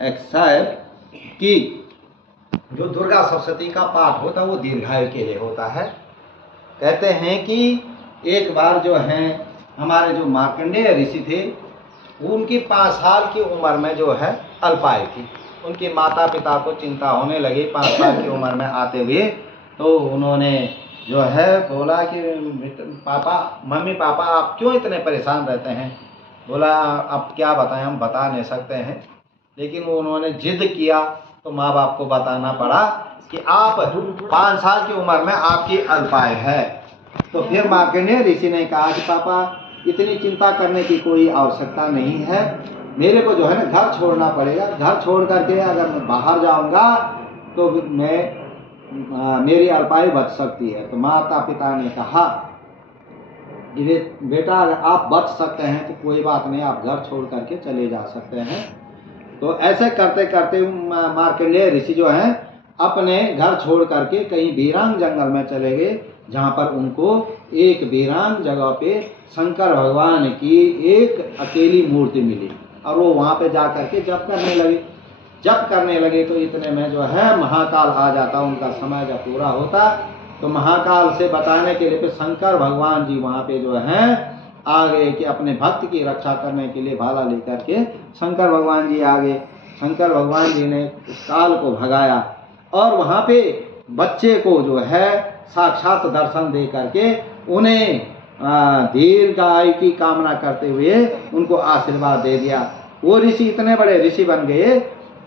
Accept कि जो दुर्गा सप्तशती का पाठ होता है वो दीर्घायु के लिए होता है। कहते हैं कि एक बार जो है हमारे जो मार्कंडेय ऋषि थे, उनकी 5 साल की उम्र में जो है अल्पायु थी। उनके माता पिता को चिंता होने लगी 5 साल की उम्र में आते हुए, तो उन्होंने जो है बोला कि मम्मी पापा आप क्यों इतने परेशान रहते हैं। बोला अब क्या बताएं, हम बता नहीं सकते हैं, लेकिन उन्होंने जिद किया तो माँ बाप को बताना पड़ा कि आप 5 साल की उम्र में आपकी अल्पायु है। तो फिर मार्कंडेय ऋषि ने कहा कि पापा इतनी चिंता करने की कोई आवश्यकता नहीं है, मेरे को जो है ना घर छोड़ना पड़ेगा। घर छोड़ करके अगर मैं बाहर जाऊंगा तो मेरी अल्पायु बच सकती है। तो माता पिता ने कहा कि बेटा अगर आप बच सकते हैं तो कोई बात नहीं, आप घर छोड़ करके चले जा सकते हैं। तो ऐसे करते करते मार्कंडेय ऋषि जो हैं अपने घर छोड़ करके कहीं वीरांग जंगल में चले गए, जहाँ पर उनको एक वीरांग जगह पे शंकर भगवान की एक अकेली मूर्ति मिली और वो वहाँ पे जा करके जप करने लगे। जप करने लगे तो इतने में जो है महाकाल आ जाता, उनका समय जब पूरा होता तो महाकाल से बचाने के लिए शंकर भगवान जी वहाँ पे जो है आ गए कि अपने भक्त की रक्षा करने के लिए भाला लेकर के शंकर भगवान जी आ गए। शंकर भगवान जी ने उस काल को भगाया और वहाँ पे बच्चे को जो है साक्षात दर्शन दे करके उन्हें दीर्घायु की कामना करते हुए उनको आशीर्वाद दे दिया। वो ऋषि इतने बड़े ऋषि बन गए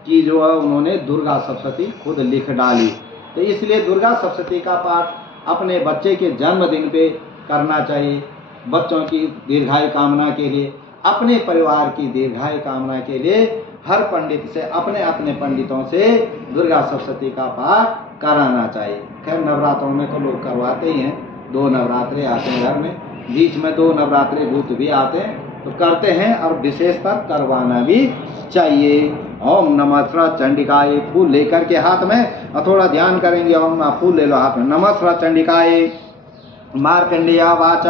कि जो उन्होंने दुर्गा सप्तशती खुद लिख डाली। तो इसलिए दुर्गा सप्तशती का पाठ अपने बच्चे के जन्मदिन पे करना चाहिए, बच्चों की दीर्घायु कामना के लिए, अपने परिवार की दीर्घायु कामना के लिए हर पंडित से अपने अपने पंडितों से दुर्गा सप्तशती का पाठ कराना चाहिए। खैर नवरात्रों में तो लोग करवाते ही हैं, 2 नवरात्रे आते हैं घर में, बीच में 2 नवरात्रे भूत भी आते हैं तो करते हैं और विशेषतर करवाना भी चाहिए। ओम नमः चंडिकाय फूल लेकर के हाथ में और थोड़ा ध्यान करेंगे। ओम फूल ले लो हाथ में। नमः चंडिकाय मार्कंडेय वाच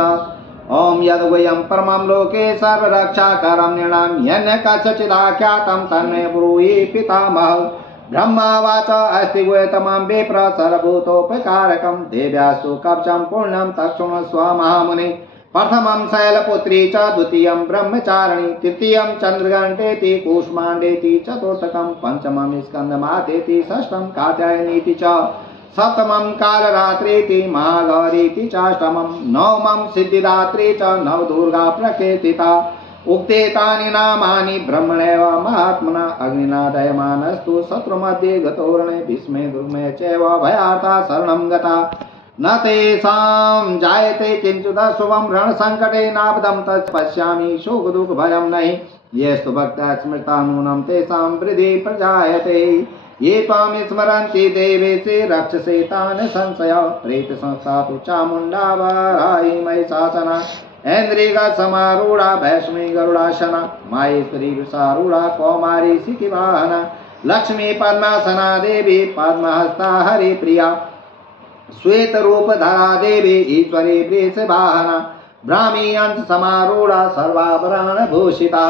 ओम यद वयम परमं लोके सर्व रक्षा करम निर्णाम यन्य कच्छचिदाख्यातं तन्मे ब्रूहि पितामह। ब्रह्मावाच अस्ति गुह्यतमं विप्र सर्वभूतोपकारकं देव्यास्तु कवचं पूर्णं तत्शृणुस्व महामुने। प्रथमं शैलपुत्री च द्वितीयं ब्रह्मचारिणी तृतीयं चंद्रघंटेति कूष्मांडेति चतुर्थकं पंचमं स्कंदमातेति षष्ठं कात्यायनीति च सप्तमं कालरात्रीति महागौरीति चाष्टमं नवमं सिद्धिदात्री च नवदुर्गा प्रकीर्तिता। उक्तेतानि नामानि ब्रह्मणैव महात्मना अग्निना दयमानस्तु शत्रुमध्ये गतोरणे भीष्मे दुर्मे चैव भयार्ता शरणं गता। न तेषां जायते किंचिदशुभं रणसंकटे नापदं तत् पश्यामि शोक दुख भयं नहि। येस्तु भक्ता स्मृता नूनं तेषां वृद्धि प्रजायते। ये त्वां स्मरन्ति देवेशे रक्षसे तान् संशय। प्रेत संस्थातु चामुण्डा वाराही महिषासना ऐन्द्रिका समारूढ़ा भैष्मी गरुड़ासना माहेश्वरी वृषारूढ़ा कौमारी सिकिवाहना लक्ष्मी पद्मासना देवी पद्महस्ता हरिप्रिया श्वेत रूप धरा देवी ईश्वरी वृषभाहना ब्राह्मी अंश समारूढ़ा सर्वाभरण भूषिता।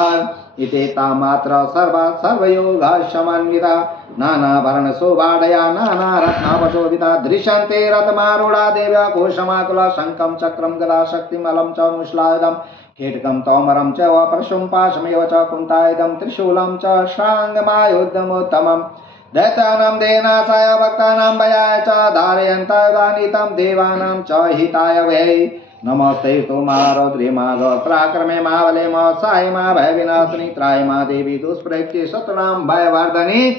इतेता मात्र सर्वा सर्वयोगा समन्विता नानाभरण शोभाडया नाना रत्नावशोभिता दृश्यन्ते रथमारूढ़ा देव्या कोशमाकुला शंखं चक्रं गदा शक्तिमलं च मुष्लायुधं खेटकं तौमरं च परशुं पाशमेव च कुन्तायुधं त्रिशूलं च शाङ्गमायुधमुत्तमम्। दैत्यानां देनाशाय भक्तानां भयाय च धारयन्तवानितं देवानां च हिताय वै। नमस्ते तो मारुद्री मा गौ पराक्रमे महाबले मौत्साहि मा भय विनाशिनी त्राय मा देवी दुष्प्रयुक्ति शत्रुणां भयवर्धनी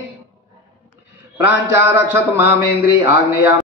प्रांचा रक्षत मामेन्द्री आग्नेया।